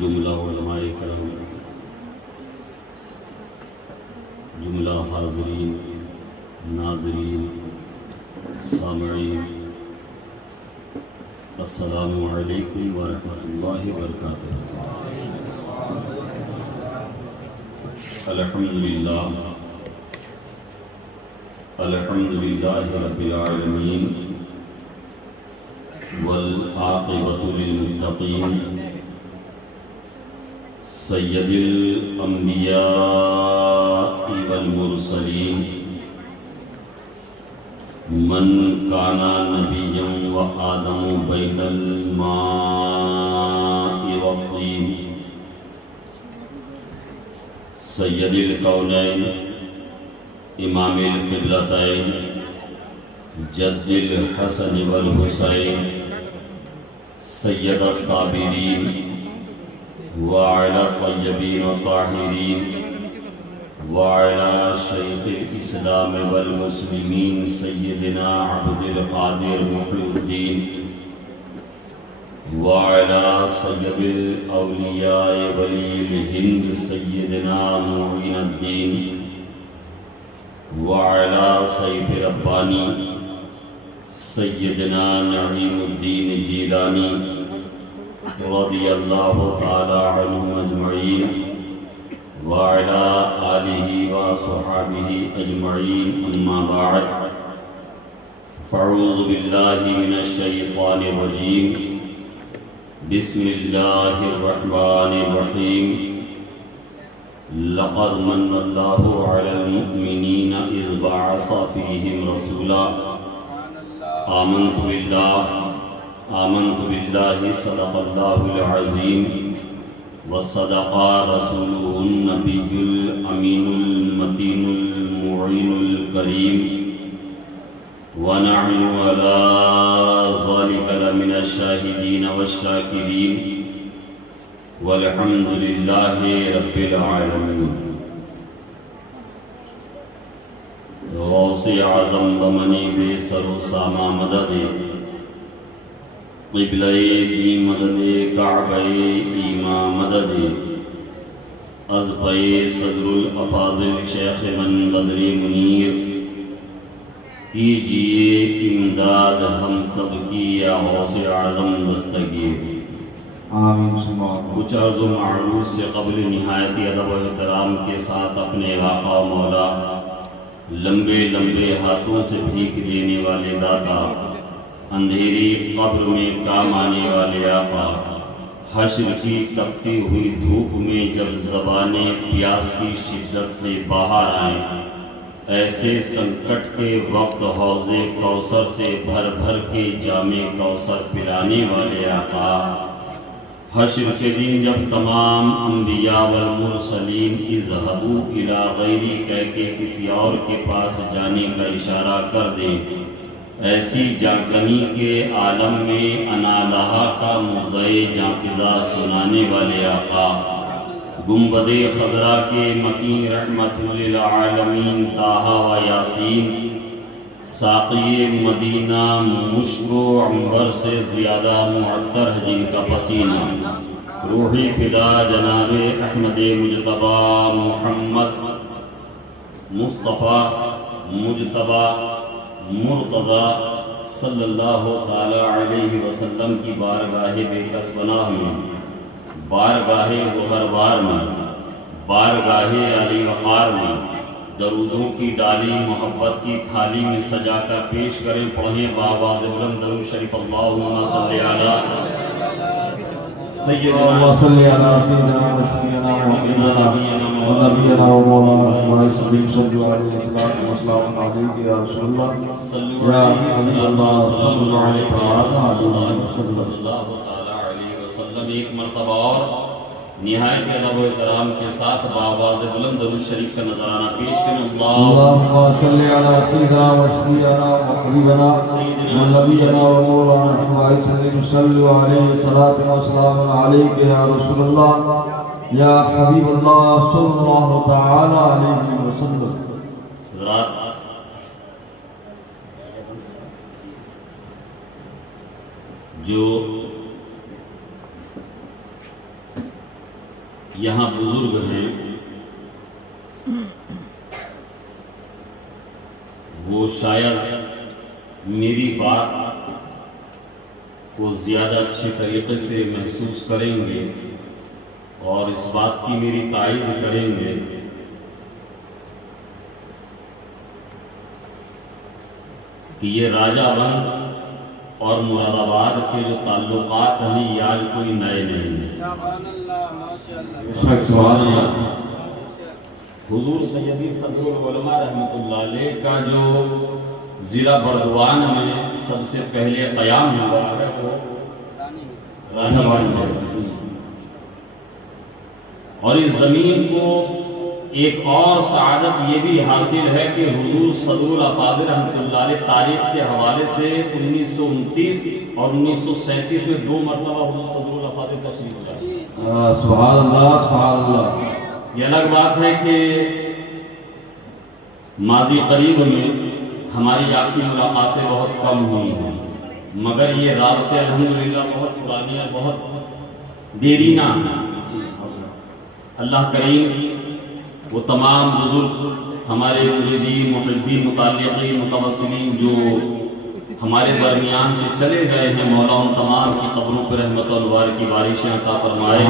جملہ علماء کرام، جملہ حاضرین، ناظرین، سامعین، السلام علیکم ورحمۃ اللہ وبرکاتہ۔ الحمدللہ رب العالمین، والعاقبۃ للمتقین، سید الانبیاء والمرسلین، من کان نبیا وآدم بین الماء والطین، سید الکونین، امام القبلتین، جد الحسن والحسین، سید الصابرین وعلى الطیبین الطاہرین، وعلى شیخ الاسلام والمسلمین سیدنا عبد القادر محی الدین، وعلى سید الاولیاء ولی الہند سیدنا معین الدین، وعلى سیف ربانی سیدنا نعیم الدین جیلانی رضی اللہ تعالی عنہم اجمعین، وعلى آلہ وصحبہ اجمعین، اما بعد، فاعوذ باللہ من الشیطان الرجیم، بسم اللہ الرحمن الرحیم، لقد من اللہ علی المؤمنین اذ بعث فیہم رسولا، آمنت باللہ صدق اللہ العظیم، وصدق رسولہ النبی الامین المتین المعین الکریم، ونحن علی ذلک لمن الشاہدین والشاکرین، والحمد للہ رب العالمین۔ غوث اعظم بمنی بے سر و ساما مدد، قبلہ دی مدد، کعبہ ایما مدد، ازبہ صدر الافاضل شیخ من بدری منیر، کیجئے امداد ہم سب کی یا غوث اعظم دستگیر۔ آمین۔ کچھ عرض و معروض سے قبل نہایتی ادب و احترام کے ساتھ اپنے آقا و مولا، لمبے لمبے ہاتھوں سے بھیک دینے والے داتا، اندھیری قبر میں کام آنے والے آقا، حشر کی تپتی ہوئی دھوپ میں جب زبانیں پیاس کی شدت سے باہر آئیں، ایسے سنکٹ کے وقت حوض کوثر سے بھر بھر کے جام کوثر پلانے والے آقا، حشر کے دن جب تمام انبیاء والمرسلین اذهبوا الی غیری کہہ کے کسی اور کے پاس جانے کا اشارہ کر دیں، ایسی جاکنی کے عالم میں انا لہا کا مدعے جاں سنانے والے آقا، گنبد خضرا کے مکین رحمت للعالمین طٰہٰ و یاسین، ساقی مدینہ مشک و عنبر سے زیادہ معطر ہے جن کا پسینہ، روحی فدا جناب احمد مجتبی محمد مصطفیٰ مجتبی مرتضی صلی اللہ تعالی علیہ وسلم کی بارگاہ بے کس پناہ میں، بارگاہ گوہروار میں، بارگاہ علی وقار میں درودوں کی ڈالی محبت کی تھالی میں سجا کر پیش کریں، پڑھیں بآواز بلند درود شریف، اللہم صلی علی سیدنا سیدنا مشفینا ونبینا ومولانا محمد صلی اللہ علیہ وسلم علیہ یا رسول اللہ یا حبیب اللہ صلی اللہ علیہ وسلم۔ ایک مرتبہ اور نہایت ادب و احترام کے ساتھ بآواز بلند درود شریف کا نذرانہ پیش کریں، اللہم صلی علی سیدنا مشفینا وحبیبنا ونبینا ومولانا محمد صلی اللہ علیہ وسلم علیہ یا رسول اللہ یا حبیب اللہ صلی اللہ تعالی علیہ وسلم۔ حضرات، جو یہاں بزرگ ہیں، وہ شاید میری بات کو زیادہ اچھے طریقے سے محسوس کریں گے اور اس بات کی میری تائید کریں گے کہ یہ راجہ بند اور مراد آباد کے جو تعلقات ہیں یہ آج کوئی نئے نہیں ہیں۔ سبحان اللہ۔ حضور سیدی صدر العلماء رحمۃ اللہ علیہ کا جو ضلع بردوان میں سب سے پہلے قیام ہوا ہے وہ رانی بند ہے، اور اس زمین کو ایک اور سعادت یہ بھی حاصل ہے کہ حضور صدر الافاضل رحمۃ اللہ علیہ تاریخ کے حوالے سے 1929 اور 1937 میں 2 مرتبہ حضور صدر الافاضل تشریف لائے۔ سبحان اللہ، سبحان اللہ۔ یہ الگ بات ہے کہ ماضی قریب میں ہماری آپ کی ملاقاتیں بہت کم ہوئی ہیں، مگر یہ رابطے الحمدللہ بہت پرانی اور بہت دیرینہ ہیں۔ اللہ کریم وہ تمام بزرگ ہمارے مریدین، محبین، متعلقین، متوسلین جو ہمارے درمیان سے چلے گئے ہیں، مولا ان تمام کی قبروں پر رحمت و انوار کی بارشیں عطا فرمائے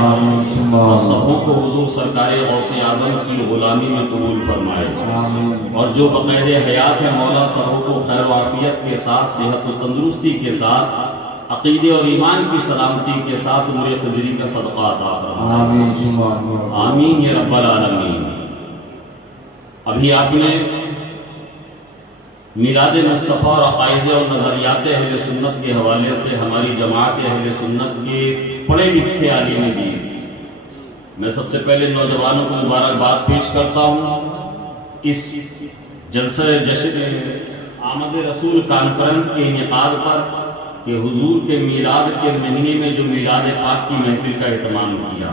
اور سبوں کو حضور سرکار غوث اعظم کی غلامی میں قبول فرمائے، اور جو بقید حیات ہے مولا سبوں کو خیر و عافیت کے ساتھ، صحت و تندرستی کے ساتھ، عقیدے اور ایمان کی سلامتی کے ساتھ عمر خضری کا صدقہ عطا فرمائے۔ آمین یا رب العالمین۔ ابھی آپ نے میلاد مصطفیٰ اور عقائد اور نظریات اہل سنت کے حوالے سے ہماری جماعت اہل سنت کے پڑھے لکھے عالم دین، میں سب سے پہلے نوجوانوں کو مبارکباد پیش کرتا ہوں اس جلسہ جشن آمد رسول کانفرنس کے انعقاد پر کہ حضور کے میلاد کے مہینے میں جو میلاد پاک کی محفل کا اہتمام کیا،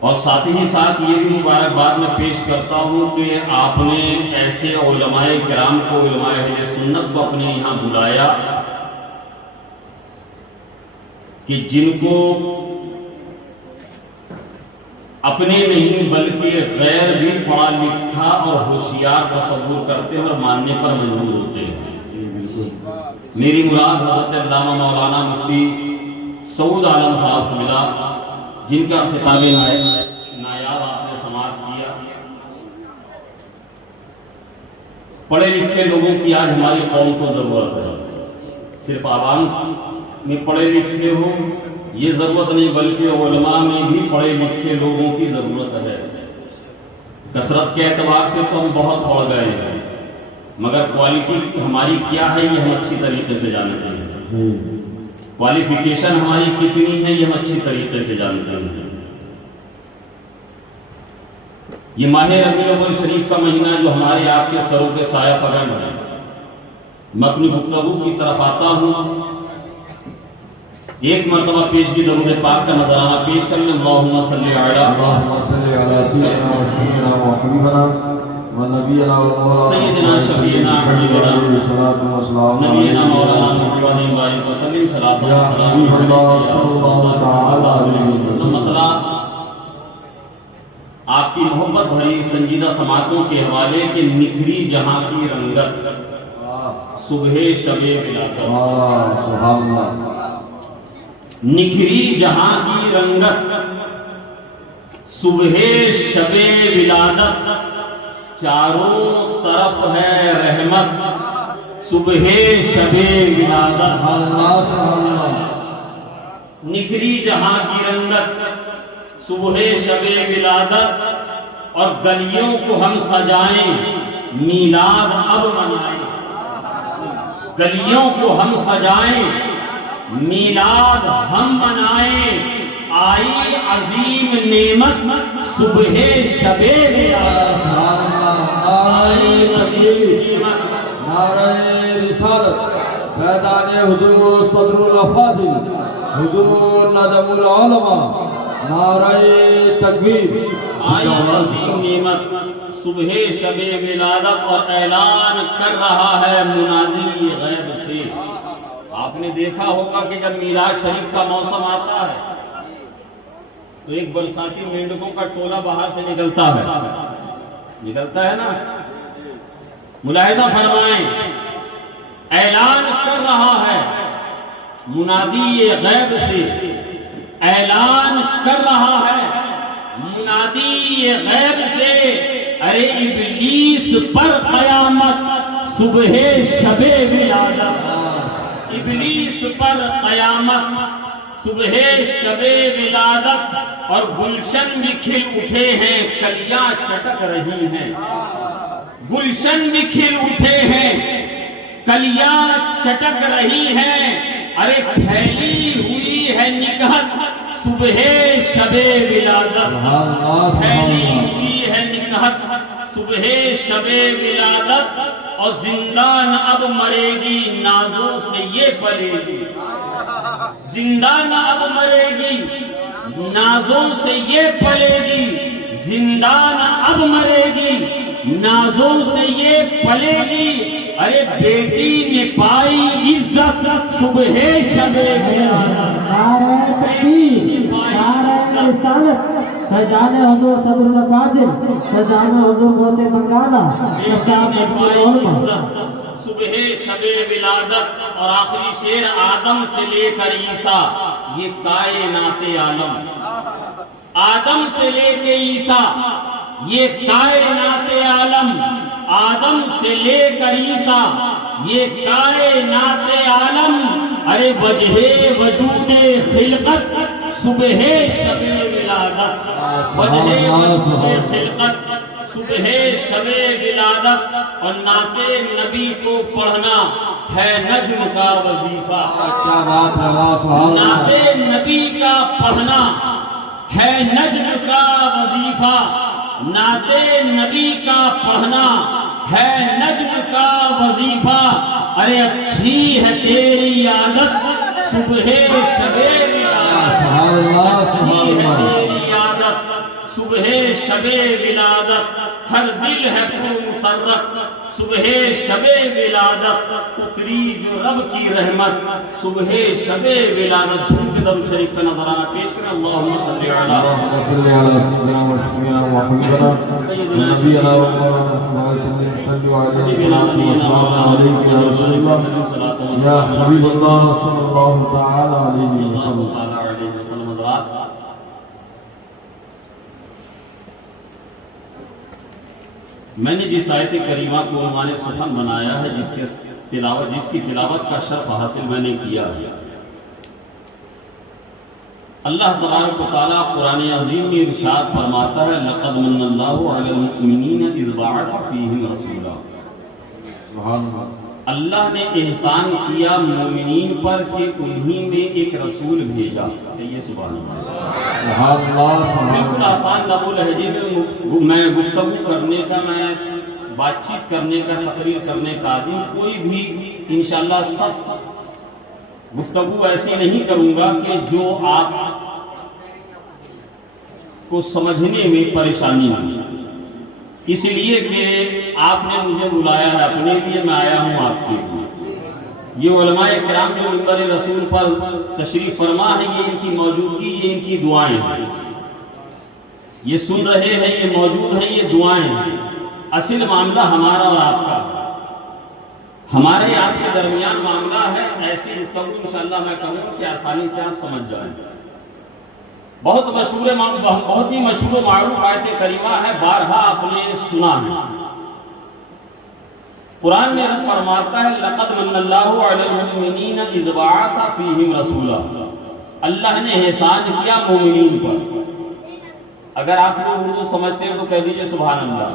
اور ساتھ ہی ساتھ یہ بھی مبارکباد میں پیش کرتا ہوں کہ آپ نے ایسے علماء کرام کو، علماء اہل سنت کو اپنے یہاں بلایا کہ جن کو اپنے نہیں بلکہ غیر بھی پڑھا لکھا اور ہوشیار تصور کرتے ہیں اور ماننے پر مجبور ہوتے ہیں۔ میری مراد حضرت علامہ مولانا مفتی سعود عالم صاحب ملا، جن کا خطاب نایاب آپ نے سماعت کیا۔ پڑھے لکھے لوگوں کی آج ہماری قوم کو ضرورت ہے، صرف عوام میں پڑھے لکھے ہوں یہ ضرورت نہیں، بلکہ علماء میں بھی پڑھے لکھے لوگوں کی ضرورت ہے۔ کثرت کے اعتبار سے تو ہم بہت پڑھ گئے ہیں، مگر کوالٹی ہماری کیا ہے یہ ہم اچھی طریقے سے جانتے ہیں، کوالیفیکیشن ہماری کتنی ہے یہ ہم اچھی طریقے سے جانتے ہیں۔ یہ ماہ ربیع الاول شریف کا مہینہ جو ہمارے آپ کے سروں کے سایہ فگن ہے، میں اپنی گفتگو کی طرف آتا ہوں، ایک مرتبہ پیشگی درود پاک کا نذرانہ پیش کر لیں۔ اللہم صلی علی سیدنا و شفیعنا و حبیبنا و نبینا و سیدنا شفیعنا حبیبنا نبینا مولانا محمد بارک وسلم صلاۃ و سلام علیہ۔ مطلب آپ کی محبت بھری سنجیدہ سماعتوں کے حوالے کہ نکھری جہاں کی رنگت صبح شب ولادت، نکھری جہاں کی رنگت صبح شب ولادت، چاروں طرف ہے رحمت صبح شب ولادت۔ نکھری جہاں کی رنگت صبح شب ولادت، اور گلیوں کو ہم سجائیں میلاد اب منائیں، گلیوں کو ہم سجائیں میلاد ہم منائیں، آئی عظیم نعمت صبح شب ولادت، آئی عظیم نعمت۔ نعرہ رسالت فیضان حضور صدر الافاضل حضور ندم العلماء، نعرہ تکبیر۔ آئی عظیم نعمت صبح شب ولادت، اور اعلان کر رہا ہے منادی غیب سے۔ آپ نے دیکھا ہوگا کہ جب میلاد شریف کا موسم آتا ہے تو ایک برساتی مینڈکوں کا ٹولہ باہر سے نکلتا ہے نا، ملاحظہ فرمائیں، اعلان کر رہا ہے منادی غیب سے، اعلان کر رہا ہے منادی غیب سے، ارے ابلیس پر قیامت صبح شب ولادت، ابلیس پر قیامت صبح شب ولادت، اور گلشن بھی کھل اٹھے ہیں کلیاں چٹک رہی ہیں، گلشن بھی کھل اٹھے ہیں کلیاں چٹک رہی ہیں، ارے پھیلی ہوئی ہے نکہت صبح شب ولادت، پھیلی ہوئی ہے نکہت صبح شب ولادت، اور زندان اب مرے گی نازوں سے یہ پلے گی، زندان اب مرے گی نازوں سے یہ پلے گی، زندان اب مرے گی نازوں سے یہ پلے گی، ارے بیٹی نے پائی عزت صبح شب ولادت، نعرہ تکبیر، نعرہ رسالت، فیضان حضور صدر الفاضل، فیضان حضور غوث بنگالہ، شفاعت مقبول علماء، صبح شب ولادت، اور آخری شعر آدم سے لے کر عیسیٰ، یہ کائنات عالم، آدم سے لے کے عیسیٰ یہ کائنات عالم، آدم سے لے کر عیسیٰ یہ کائنات عالم، ارے وجہ وجود خلقت صبح شب ولادت، وجہ وجود خلقت صبح شب ولادت، اور نعت نبی کو پڑھنا ہے نجم کا وظیفہ، کیا بات ہے، نعت نبی کا پڑھنا ہے نجم کا وظیفہ، نعت نبی کا پڑھنا ہے نجم کا وظیفہ، ارے اچھی ہے تیری عادت صبح شب ولادت، اچھی ہے تیری عادت صبح شب ولادت، ہر دل ہے پر مسرت صبح شب ولادت، اتری جو رب کی رحمت صبح شب ولادت۔ جھوم کے درود شریف کا نظرانہ پیش کریں، اللہم صلی علی سیدنا و شفیعنا و حبیبنا نبینا و مولانا صلی علیہ وسلم یا رسول اللہ یا حبیب اللہ صلی اللہ تعالی علیہ وسلم۔ حضرات، میں نے جس آیت کریمہ کو عنوان سخن بنایا ہے، جس کی تلاوت کا شرف حاصل میں نے کیا ہے، اللہ تبارک و تعالیٰ قرآن عظیم میں ارشاد فرماتا ہے لَقَدْ مَنَّ اللَّهُ عَلَى الْمُؤْمِنِينَ إِذْ بَعَثَ فِيهِمْ رَسُولًا، اللہ نے احسان کیا مومنین پر کہ انہی میں ایک رسول بھیجا، یہ سبحان اللہ، بالکل آسان لب و لہجے میں گفتگو کرنے کا، میں بات چیت کرنے کا، تقریر کرنے کا آدمی کوئی بھی انشاءاللہ سخت گفتگو ایسی نہیں کروں گا کہ جو آپ کو سمجھنے میں پریشانی ہو، اس لیے کہ آپ نے مجھے بلایا ہے اپنے لیے، میں آیا ہوں آپ کے لیے۔ یہ علماء کرام جو منبر رسول پر تشریف فرما ہے، یہ ان کی موجودگی، یہ ان کی دعائیں ہیں، یہ سن رہے ہیں، یہ موجود ہیں، یہ دعائیں ہیں۔ اصل معاملہ ہمارا اور آپ کا، ہمارے آپ کے درمیان معاملہ ہے، ایسی گفتگو انشاءاللہ میں کروں کہ آسانی سے آپ سمجھ جائیں۔ بہت ہی مشہور و معروف آیت کریمہ ہے، بارہا آپ نے سنا ہے۔ قرآن میں رب فرماتا ہے لَقَدْ مَنَّ اللَّهُ عَلَى الْمُؤْمِنِينَ إِذْ بَعَثَ فِيهِمْ رَسُولًا، اللہ نے احسان کیا مومنین پر۔ اگر آپ لوگ اردو سمجھتے ہیں تو کہہ دیجئے سبحان اللہ۔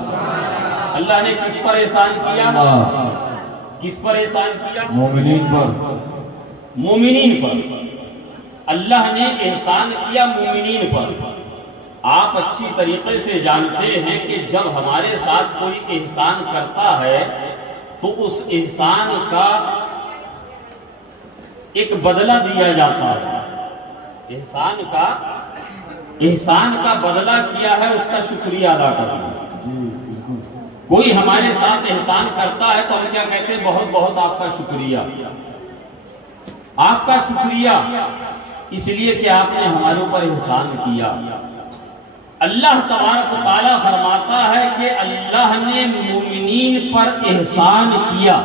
اللہ نے کس پر احسان کیا؟ کس پر احسان کیا؟ مومنین پر، مومنین پر۔ اللہ نے احسان کیا مومنین پر۔ آپ اچھی طریقے سے جانتے ہیں کہ جب ہمارے ساتھ کوئی احسان کرتا ہے تو اس احسان کا ایک بدلہ دیا جاتا ہے، احسان کا بدلہ کیا ہے، اس کا شکریہ ادا کرنا۔ کوئی ہمارے ساتھ احسان کرتا ہے تو ہم کیا کہتے ہیں؟ بہت بہت آپ کا شکریہ، آپ کا شکریہ، اس لیے کہ آپ نے ہمارے اوپر احسان کیا۔ اللہ تبارک و تعالیٰ فرماتا ہے کہ اللہ نے مومنین پر احسان کیا.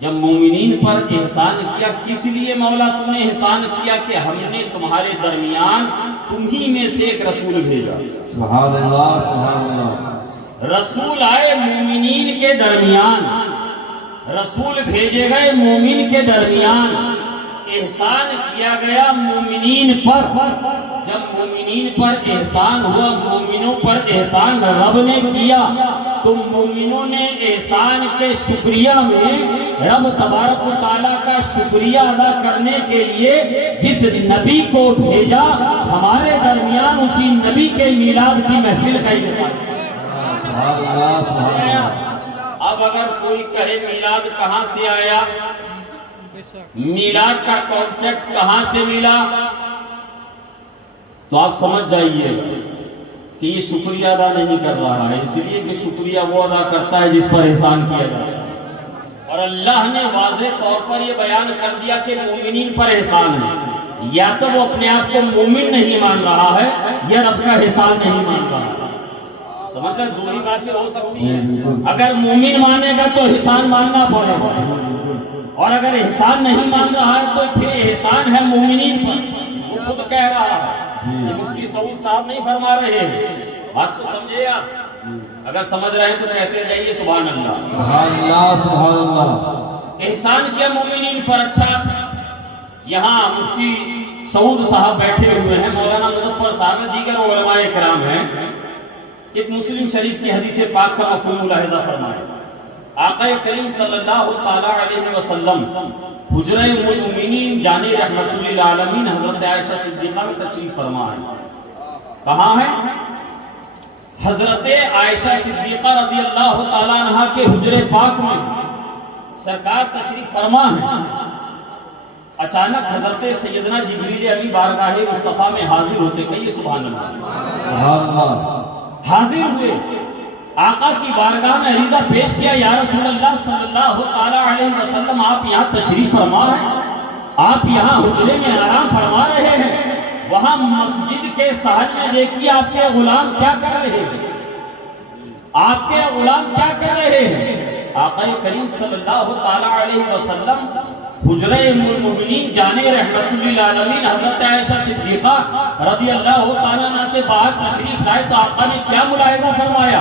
جب مومنین پر احسان کیا، کس لیے مولا تم نے احسان کیا؟ کہ ہم نے تمہارے درمیان تمہی میں سے ایک رسول بھیجا. سبحان اللہ سبحان اللہ. رسول آئے مومنین کے درمیان، رسول بھیجے گئے مومن کے درمیان، احسان کیا گیا مومنین پر. جب مومنین پر احسان ہوا، مومنوں پر احسان رب نے کیا، تو مومنوں نے احسان کے شکریہ میں رب تبارک و تعالیٰ کا شکریہ ادا کرنے کے لیے جس نبی کو بھیجا ہمارے درمیان، اسی نبی کے میلاد کی محفل کا سبحان اللہ سبحان اللہ. اب اگر کوئی کہے میلاد کہاں سے آیا، میلاد کا کانسیپٹ کہاں سے ملا، تو آپ سمجھ جائیے کہ یہ شکریہ ادا نہیں کر رہا ہے، اس لیے کہ شکریہ وہ ادا کرتا ہے جس پر احسان کیا جاتا ہے. اور اللہ نے واضح طور پر یہ بیان کر دیا کہ مومنین پر احسان ہے. یا تو وہ اپنے آپ کو مومن نہیں مان رہا ہے یا رب کا احسان نہیں مان رہا ہے. سمجھ رہے؟ دو ہی باتیں ہو سکتی ہیں. اگر مومن مانے گا تو احسان ماننا پڑے گا، اور اگر احسان نہیں مان رہا ہے تو پھر احسان ہے مومنین پر. وہ خود کہہ رہا ہے، یہ مفتی سعود صاحب نہیں فرما رہے ہیں. بات کو سمجھے آپ؟ اگر سمجھ رہے ہیں تو کہتے جائیے سبحان اللہ سبحان اللہ سبحان اللہ. احسان کیا مومنین پر. اچھا، یہاں مفتی سعود صاحب بیٹھے ہوئے ہیں، مولانا مظفر صاحب ہیں، دیگر علماء کرام ہیں. ایک مسلم شریف کی حدیث پاک کا مفہوم ملاحظہ فرمائیں. آقا کریم صلی اللہ تعالی علیہ وسلم حجرہ ام المؤمنین جان رحمت للعالمین حضرت عائشہ صدیقہ میں تشریف فرما ہے. کہاں ہے؟ حضرت عائشہ صدیقہ رضی اللہ تعالیٰ عنہ کے حجرے پاک میں سرکار تشریف فرما ہے. اچانک حضرت سیدنا جبریل امین بارگاہ مصطفیٰ میں حاضر ہوتے. کہیے سبحان اللہ سبحان اللہ. حاضر ہوئے، آقا کی بارگاہ میں عریضہ پیش کیا، یا رسول اللہ صلی اللہ تعالی علیہ وسلم آپ یہاں تشریف فرما ہیں، آپ یہاں حجرے میں آرام فرما رہے ہیں، وہاں مسجد کے صحن میں دیکھیے آپ کے غلام کیا کر رہے ہیں، آپ کے غلام کیا کر رہے ہیں. آقا کریم صلی اللہ تعالی علیہ وسلم حجرہ ام المؤمنین جان رحمت للعالمین حضرت عائشہ صدیقہ رضی اللہ تعالیٰ عنہ سے باہر تشریف لائے تو آقا نے کیا ملاحظہ فرمایا،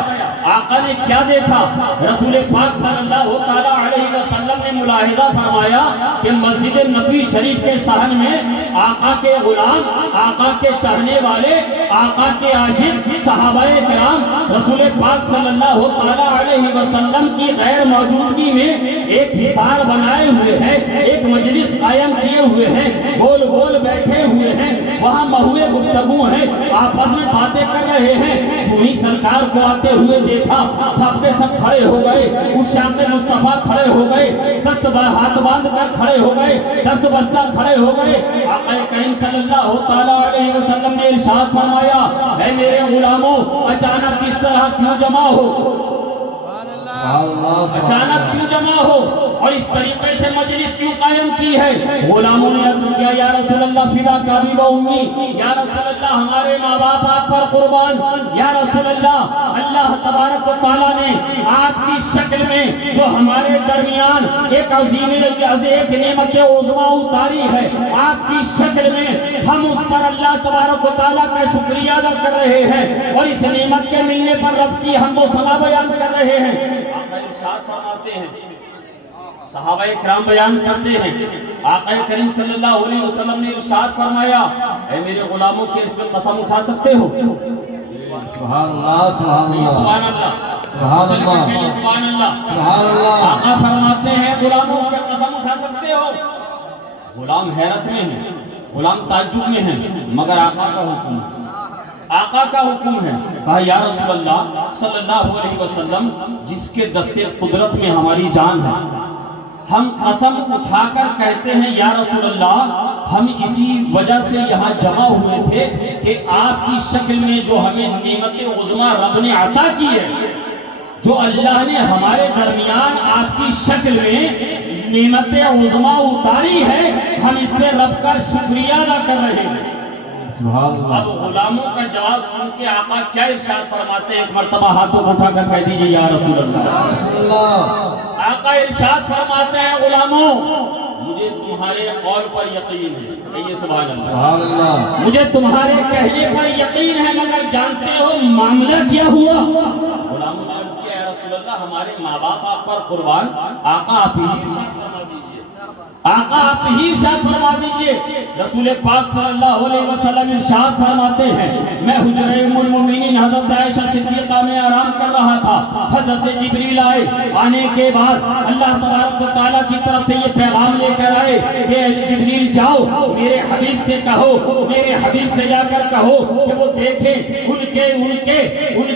آقا نے کیا دیکھا؟ رسول پاک صلی اللہ تعالیٰ علیہ وسلم نے ملاحظہ فرمایا کہ مسجد نبوی شریف کے صحن میں آقا کے غلام، آقا کے چاہنے والے، آقا کے عاشق صحابہ کرام رسول پاک صلی اللہ تعالیٰ علیہ وسلم کی غیر موجودگی میں ایک حصار بنائے ہوئے ہیں، ایک مجلس قائم کیے ہوئے ہیں، گول گول بیٹھے ہوئے ہیں، وہاں مہوے گفتگو ہیں، آپس میں باتیں کر رہے ہیں. جو ہی سرکار کو آتے ہوئے دیکھا سب کے سب کھڑے ہو گئے، اس شام میں مصطفیٰ کھڑے ہو گئے، دست ہاتھ باندھ کر کھڑے ہو گئے، دست بستہ کھڑے ہو گئے. آقا کریم صلی اللہ تعالیٰ علیہ وسلم نے ارشاد فرمایا، اے میرے غلاموں اچانک کس طرح کیوں جمع ہو، اچانک کیوں جمع ہو اور اس طریقے سے مجلس کیوں قائم کی ہے؟ غلاموں نے عرض کیا، یا رسول اللہ فدا کابی و امی، یا رسول اللہ ہمارے ماں باپ آپ پر قربان، یا رسول اللہ اللہ تبارک و تعالیٰ نے آپ کی شکل میں جو ہمارے درمیان ایک عظیم ایک نعمت عظمیٰ اتاری ہے، آپ کی شکل میں ہم اس پر اللہ تبارک و تعالیٰ کا شکریہ ادا کر رہے ہیں اور اس نعمت کے ملنے پر رب کی حمد و ثنا بیان کر رہے ہیں. آقا ارشاد فرماتے ہیں، صحابہ کرام بیان کرتے ہیں، آقا کریم صلی اللہ علیہ وسلم نے ارشاد فرمایا، اے میرے غلاموں کے اس پہ قسم اٹھا سکتے ہو؟ سبحان اللہ سبحان اللہ سبحان اللہ سبحان اللہ سبحان اللہ. سبحان اللہ. آقا فرماتے ہیں غلاموں کے قسم اٹھا سکتے ہو؟ غلام حیرت میں ہیں، غلام تعجب میں ہیں، مگر آقا کا حکم ہے، آقا کا حکم ہے. کہا یا رسول اللہ صلی اللہ علیہ وسلم جس کے دستے قدرت میں ہماری جان ہے، ہم قسم اٹھا کر کہتے ہیں یا رسول اللہ ہم اسی وجہ سے یہاں جمع ہوئے تھے کہ آپ کی شکل میں جو ہمیں نعمت عظمیٰ رب نے عطا کی ہے، جو اللہ نے ہمارے درمیان آپ کی شکل میں نعمت عظمیٰ اتاری ہے، ہم اس پہ رب کا شکریہ ادا کر رہے ہیں. سبحان اللہ۔ اب غلاموں کا جواب سن کے آقا کیا ارشاد فرماتے ہیں؟ ایک مرتبہ ہاتھوں کو اٹھا کر کہہ دیجئے یا رسول اللہ۔ رسول اللہ آقا ارشاد فرماتے ہیں غلاموں مجھے تمہارے قول پر یقین ہے، کہیے سبحان اللہ۔ سبحان اللہ۔ مجھے تمہارے کہنے پر یقین ہے مگر جانتے ہو معاملہ کیا ہوا؟ غلاموں نے عرض کیا یا رسول اللہ ہمارے ماں باپ آپ پر قربان، آقا آپ ہی ارشاد فرما دیجئے، آقا آپ ہی ارشاد فرما دیجئے۔ رسول پاک صلی اللہ علیہ وسلم ارشاد فرماتے ہیں میں حجرہ ام المومنین حضرت عائشہ صدیقہ میں آرام کر رہا تھا، حضرت جبریل آئے، آنے کے بعد اللہ تبارک و تعالیٰ کی طرف سے یہ پیغام لے کر آئے کہ جبریل جاؤ میرے حبیب سے کہو، میرے حبیب سے جا کر کہو کہ وہ دیکھیں ان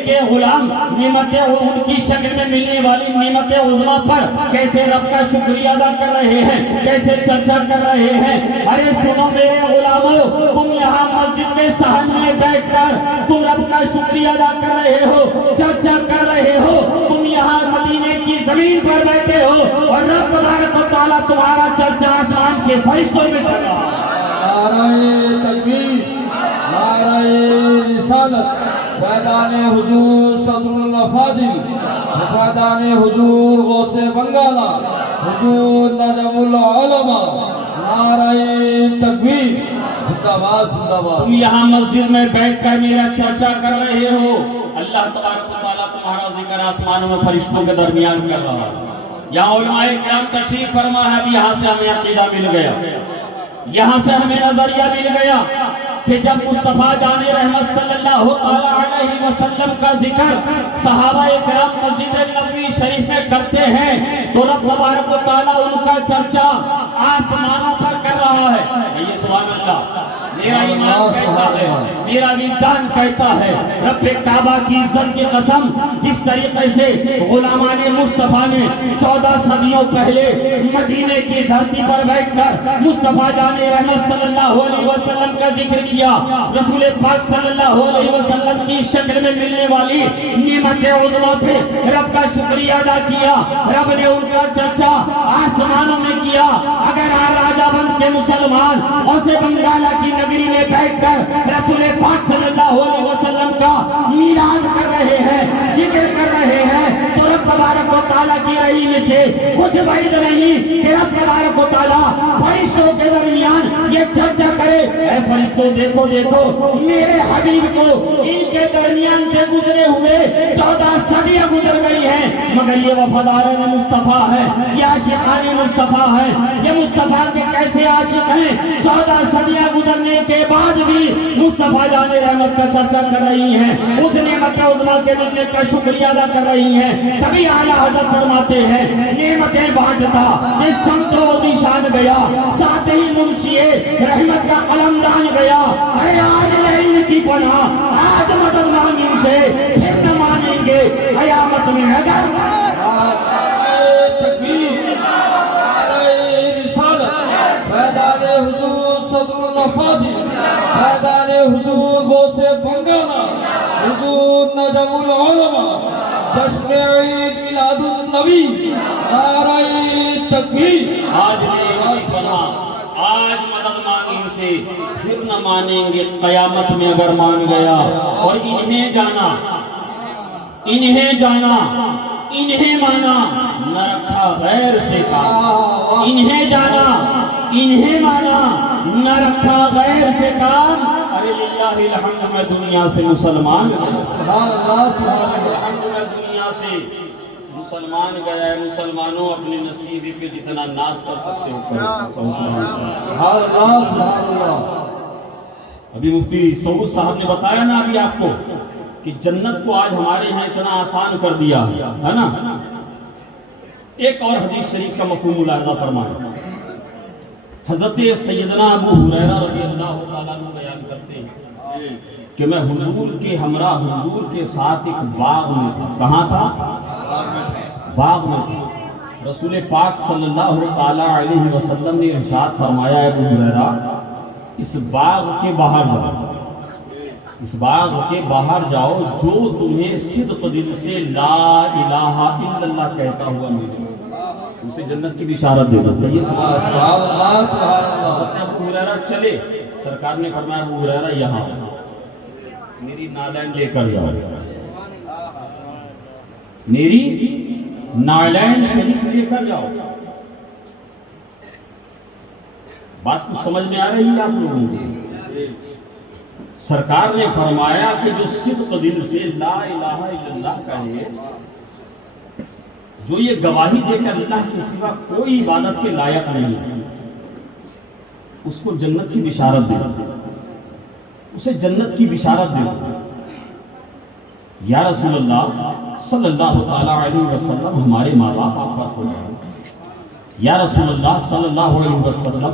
کے غلام نعمتیں ان کی شکل میں ملنے والی نعمت عظمیٰ پر کیسے رب کا شکریہ ادا کر رہے ہیں، کیسے چرچا کر رہے ہیں۔ ارے سنو میرے غلاموں، تم یہاں مسجد کے صحن میں بیٹھ کر تم رب کا شکریہ ادا کر رہے ہو، چرچا کر رہے ہو، تم یہاں مدینے کی زمین پر بیٹھے ہو اور رب تبارک و تعالیٰ تمہارا چرچا آسمان کے فرشتوں میں کر رہا ہے۔ نعرہ تکبیر، نعرہ رسالت، فیضان حضور صدر اللہ فاضل، فیضان حضور غوث بنگالہ، حضور نجم العلماء، نعرہ تکبیر، زندہ باد زندہ باد۔ تم یہاں مسجد میں بیٹھ کر میرا چرچا کر رہے ہو، اللہ تبارک و تعالیٰ تمہارا ذکر آسمانوں میں فرشتوں کے درمیان کر رہا ہے۔ یہاں علماء کرام تشریف فرما ہے، اب یہاں سے ہمیں عقیدہ مل گیا، یہاں سے ہمیں نظریہ مل گیا کہ جب مصطفیٰ جان رحمت صلی اللہ علیہ وسلم کا ذکر صحابہ کرام مسجد نبوی شریف میں کرتے ہیں تو رب تبارک و تعالیٰ ان کا چرچا آسمانوں پر کر رہا ہے۔ یہ سبحان اللہ، میرا ایمان کہتا ہے، میرا وجدان کہتا ہے، رب کعبہ کی عزت کی قسم، جس طریقے سے غلامان مصطفیٰ نے 14 صدیوں پہلے مدینے کی دھرتی پر بیٹھ کر مصطفیٰ جان رحمت صلی اللہ علیہ وسلم کا ذکر کیا، رسول پاک صلی اللہ علیہ وسلم کی شکل میں ملنے والی نعمت عظمیٰ پہ رب کا شکریہ ادا کیا، رب نے ان کا چرچا آسمانوں میں کیا۔ اگر راجہ بند کے مسلمان اسے بنگالہ کی نگری میں بیٹھ کر رسول پاک صلی اللہ علیہ وسلم کا میلاد کر رہے ہیں، ذکر کر رہے ہیں، تو رب تبارک و تعالیٰ کی رحم سے کچھ بعید نہیں کہ رب تبارک و تعالیٰ فرشتوں کے درمیان یہ چرچا کرے، اے فرشتوں دیکھو دیکھو میرے حبیب کو ان کے درمیان سے گزرے ہوئے 14 صدیاں گزر گئی ہیں، مگر یہ وفاداران مصطفیٰ ہے، یہ عاشقان مصطفیٰ ہے، یہ مصطفیٰ کے کیسے عاشق ہیں، 14 صدیاں گزرنے کے بعد بھی مصطفیٰ جان رحمت کا چرچا کر رہی ہیں، اس نعمت عظمیٰ کے ملنے کا شکریہ ادا کر رہی ہیں۔ تبھی اعلیٰ حضرت فرماتے ہیں نعمتیں بانٹتا جس سمت روزی شان گیا، ساتھ ہی منشی رحمت کا قلم دان گیا، ارے آج لہن کی پناہ آج مدد مانگیں سے پھر نہ مانیں گے قیامت میں اگر تکبیر، نعرہ رسالت، فیضان حضور صدر اللہ فاضل، فیضان حضور غوث بنگالہ، حضور نجم العلماء، جشن عید میلاد النبی، نعرہ تکبیر۔ آج لہن کی پناہ آج مدد مانگیں سے پھر نہ مانیں گے قیامت میں اگر مان گیا، اور انہیں جانا انہیں مانا نہ رکھا غیر سے کام، انہیں جانا انہیں مانا نہ رکھا غیر سے کام، ارے للہ الحمد میں دنیا سے مسلمان گیا، سبحان اللہ سبحان اللہ۔ الحمد میں دنیا سے مسلمان گیا ہے۔ مسلمانوں اپنے نصیب پہ جتنا ناز کر سکتے ہو کرو۔ سبحان اللہ سبحان اللہ۔ ابھی مفتی سعود صاحب نے بتایا نا ابھی آپ کو کہ جنت کو آج ہمارے یہاں اتنا آسان کر دیا ہے نا۔ ایک اور حدیث شریف کا مفہوم ملاحظہ فرمائیں، حضرت سیدنا ابو ہریرہ رضی اللہ تعالیٰ عنہ بیان کرتے ہیں کہ میں حضور کے ہمراہ حضور کے ساتھ ایک باغ میں تھا۔ کہاں تھا؟ باغ میں تھا۔ رسول پاک صلی اللہ تعالیٰ علیہ وسلم نے ارشاد فرمایا ہے ابو ہریرہ اس باغ کے باہر جاؤ، اس باغ کے باہر جاؤ جو تمہیں صدق دل سے لا الہ الا اللہ کہتا ہوا ملے، اسے جنت کی بشارت دے دو۔ سبحان اللہ سبحان اللہ۔ حضرت ابو ہریرہ چلے، سرکار نے فرمایا ابو ہریرہ یہاں میری نالین لے کر جاؤ، میری نالین شریف لے کر جاؤ۔ بات کچھ سمجھ میں آ رہی ہے آپ لوگوں سے؟ سرکار نے فرمایا کہ جو صدق دل سے لا الہ الا اللہ کہے، جو یہ گواہی دے کہ اللہ کے سوا کوئی عبادت کے لائق نہیں ہے، اس کو جنت کی بشارت دے، اسے جنت کی بشارت دے۔ یا رسول اللہ صلی اللہ تعالی علیہ وسلم ہمارے ماں باپ آپ پر ہو جائے، یا رسول اللہ صلی اللہ علیہ وسلم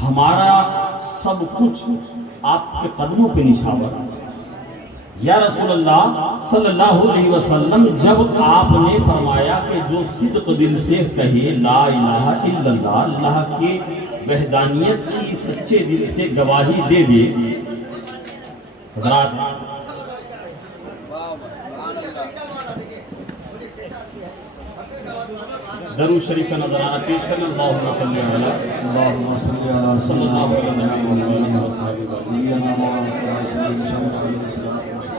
ہمارا سب کچھ آپ کے قدموں پہ نشاور، یا رسول اللہ صلی اللہ علیہ وسلم جب آپ نے فرمایا کہ جو صدق دل سے کہے لا الہ الا اللہ، اللہ کے وحدانیت کی سچے دل سے گواہی دے دے، حضرات درود شریف کا نظرانہ پیش کرنا۔ اللہم صلی علی صلی اللہ علیہ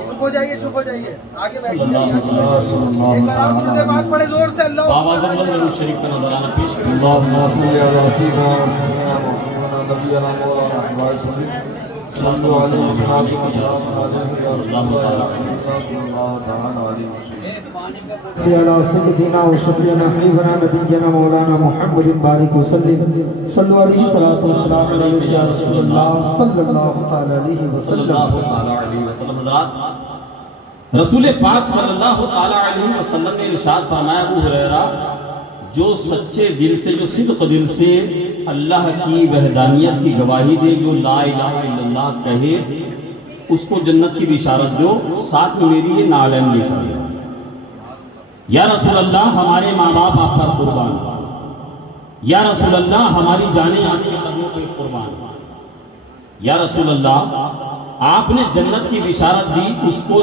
چپ ہو جائیے، چپ ہو جائیے، آگے بیٹھیے۔ وسلم۔ ایک بار آپ خود پاک پڑھے زور سے، اللہ بابا زبان درود شریف کا نظرانہ پیش کرنا۔ اللهم صل على سيدنا محمد نبينا مولانا محمد صلى الله عليه وسلم على سيدنا وشفيعنا حبيبنا نبينا مولانا محمد بارك وسلم صلوا عليه الصلاة والسلام عليك يا رسول الله صلى الله تعالى عليه صلی اللہ وسلم۔ تعالی علیہ وسلم۔ حضرات رسول پاک صلی اللہ تعالی علیہ وسلم نے ارشاد فرمایا ابو ہریرہ جو سچے دل سے، جو صدق دل سے اللہ کی وحدانیت کی گواہی دے، جو لا الہ الا اللہ کہے، اس کو جنت کی بشارت دو، ساتھ میں میری یہ نالین لے کر جاؤ۔ یا رسول اللہ ہمارے ماں باپ آپ پر قربان، یا رسول اللہ ہماری جانیں آپ کے قدموں پہ قربان، یا رسول اللہ آپ نے جنت کی بشارت دی اس کو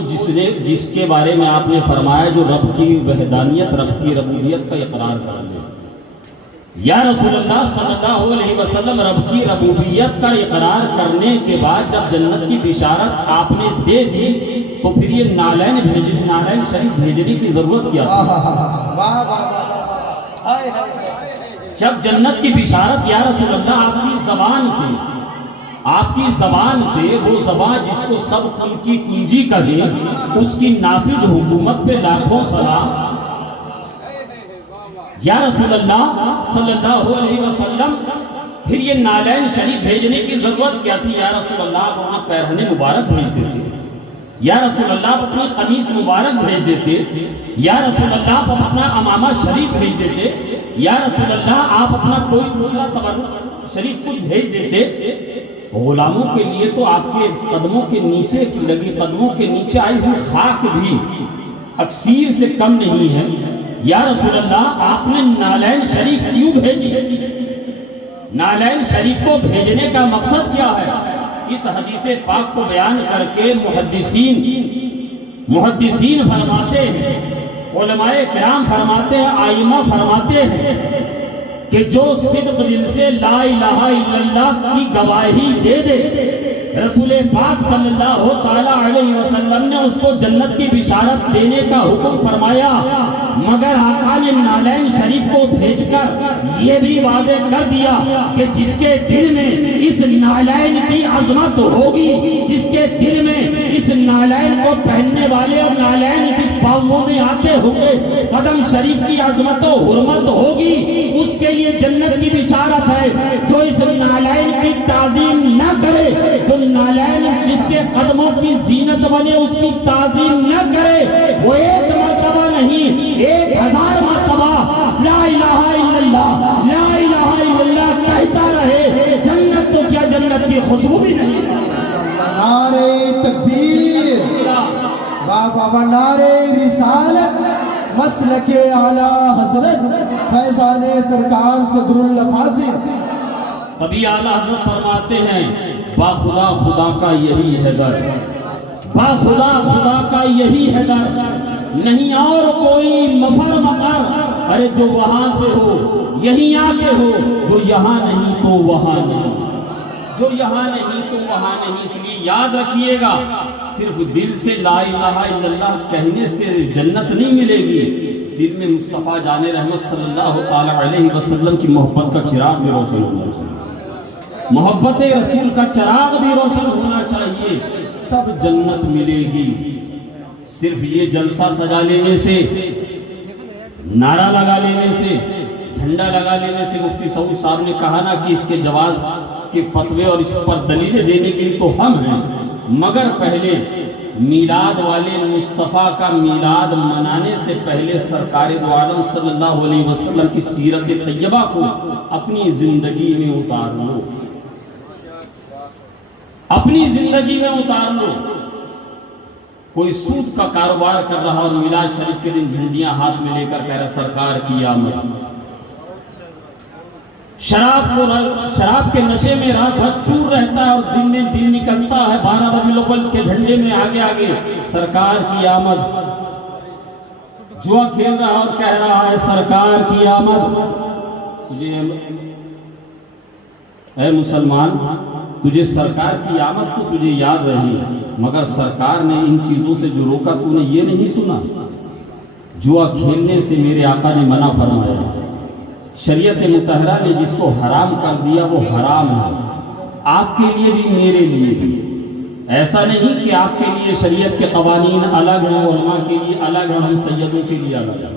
جس کے بارے میں آپ نے فرمایا جو رب کی وحدانیت، رب کی ربوبیت کا اقرار کر لے۔ یا رسول اللہ صلی اللہ علیہ وسلم رب کی ربوبیت کا اقرار کرنے کے بعد جب جنت کی بشارت آپ نے دے دی تو پھر یہ نالین شریف بھیجنے کی ضرورت کیا تھی؟ جب جنت کی بشارت یا رسول اللہ آپ کی زبان سے، وہ زبان جس کو سب کم کی کنجی کہے، اس کی نافذ حکومت پہ لاکھوں سلام۔ یا رسول اللہ صلی اللہ علیہ وسلم پھر یہ نالین شریف بھیجنے کی ضرورت کیا تھی؟ یا رسول اللہ آپ اپنا پیرہن مبارک بھیج دیتے، یا رسول اللہ آپ اپنی قمیص مبارک بھیج دیتے، یا رسول اللہ آپ اپنا امامہ شریف بھیج دیتے، یا رسول اللہ آپ اپنا کوئی دوسرا تبرک شریف کچھ بھیج دیتے۔ غلاموں کے لیے تو آپ کے قدموں کے نیچے کی لگی، قدموں کے نیچے آئی ہوئی خاک بھی اکسیر سے کم نہیں ہے۔ یا رسول اللہ آپ نے نالین شریف کیوں بھیجی؟ نالین شریف کو بھیجنے کا مقصد کیا ہے؟ اس حدیث پاک کو بیان کر کے محدثین فرماتے ہیں، علماء کرام فرماتے ہیں، آئمہ فرماتے ہیں کہ جو صدق دل سے لا الہ الا اللہ کی گواہی دے دے، رسول پاک صلی اللہ تعالی علیہ وسلم نے اس کو جنت کی بشارت دینے کا حکم فرمایا، مگر آقا نے نالین شریف کو بھیج کر یہ بھی واضح کر دیا کہ جس کے دل میں اس نالین کی عظمت ہوگی، جس کے دل میں اس نالین کو پہننے والے اور نالین جس پاؤں میں آتے ہوئے قدم شریف کی عظمت و حرمت ہوگی، اس کے لیے جنت کی بشارت ہے۔ جو اس نالین کی تعظیم نہ کرے، جو نالین جس کے قدموں کی زینت بنے اس کی تعظیم نہ کرے، وہ ایک مرتبہ نہیں 1000 مرتبہ لا الہ الا اللہ، لا الہ الا اللہ کہتا رہے، جنت تو کیا جنت کی خوشبو بھی نہیں۔ نعرہ تکبیر، واہ واہ، نعرہ رسالت، مسلک اعلیٰ حضرت فیضان سرکار صدر الفاضل۔ کبھی اعلیٰ حضرت فرماتے ہیں با خدا خدا کا یہی ہے در، با خدا خدا کا یہی ہے در، نہیں اور کوئی مفر مقر، ارے جو وہاں سے ہو یہیں آ کے ہو، جو یہاں نہیں تو وہاں نہیں۔ جو یہاں نہیں تو وہاں نہیں، اس لیے یاد رکھیے گا صرف دل سے لا الہ الا اللہ کہنے سے جنت نہیں ملے گی، دل میں مصطفیٰ جان رحمت صلی اللہ تعالی علیہ وسلم کی محبت کا چراغ بھی روشن ہونا چاہیے، محبت رسول کا چراغ بھی روشن ہونا چاہیے، تب جنت ملے گی۔ صرف یہ جلسہ سجا لینے سے، نعرہ لگا لینے سے، جھنڈا لگا لینے سے، مفتی سعود صاحب نے کہا نا کہ اس کے جواز کے فتوے اور اس پر دلیلیں دینے کے لیے تو ہم ہیں، مگر پہلے میلاد والے مصطفیٰ کا میلاد منانے سے پہلے سرکار دو عالم صلی اللہ علیہ وسلم کی سیرت طیبہ کو اپنی زندگی میں اتار لو، اپنی زندگی میں اتار لو۔ کوئی سود کا کاروبار کر رہا اور میلاد شریف کے دن جھنڈیاں ہاتھ میں لے کر کہہ رہا سرکار کی آمد، شراب کے نشے میں رات بھر چور رہتا ہے اور دن میں دن نکلتا ہے 12 ربیع الاول کے جھنڈے میں آگے آگے سرکار کی آمد، جوا کھیل رہا اور کہہ رہا ہے سرکار کی آمد۔ اے مسلمان، تجھے سرکار کی آمد تو تجھے یاد رہی، مگر سرکار نے ان چیزوں سے جو روکا تو نے یہ نہیں سنا؟ جوا کھیلنے سے میرے آقا نے منع فرمایا، شریعت مطہرہ نے جس کو حرام کر دیا وہ حرام ہے، آپ کے لیے بھی میرے لیے بھی۔ ایسا نہیں کہ آپ کے لیے شریعت کے قوانین الگ ہیں، علماء کے لیے الگ ہیں، ہم سیدوں کے لیے الگ ہیں۔